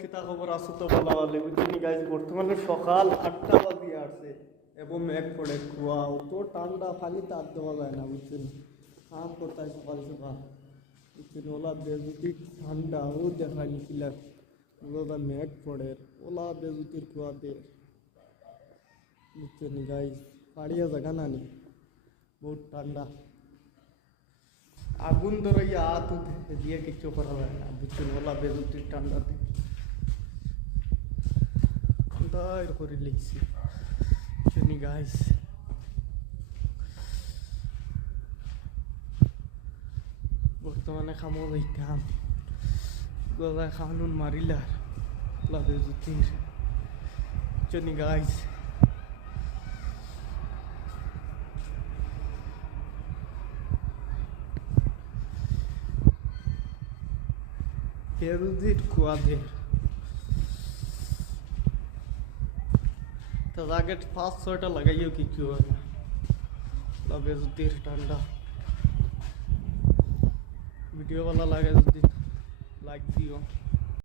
কিতা খবর আছে তো বলা বলে বুঝলি গাইজ বর্তমানে সকাল 8টা বাজিয়ে আসছে এবং মেঘ পড়ে কুয়া তো ঠান্ডা পানি তার দেওয়া যায় না বুঝছেন কাম করতে সকাল সকাল বুঝছেন ওলা বেজুতি ঠান্ডা ও দেখায় নিছিলাম ওলা মেঘ পড়ে ওলা বেজুতির কুয়া দে বুঝছেন গাইজ পাড়িয়া জায়গা না নি বহুত ঠান্ডা আগুন ধরাইয়া হাত দিয়ে কিছু করা যায় না বুঝছেন ওলা বেজুতির ঠান্ডাতে দাঁড় করে লিখছি শুনি গাইস বর্তমানে খামো যাইতাম গলা খানুন মারিলার লাগে জুতির শুনি গাইস কেরুজির কুয়াদের তো আগে 5-6টা লাগাইও কিছু হয় না লাগে যদি ঠান্ডা ভিডিও ভালো লাগে যদি লাইক দিও।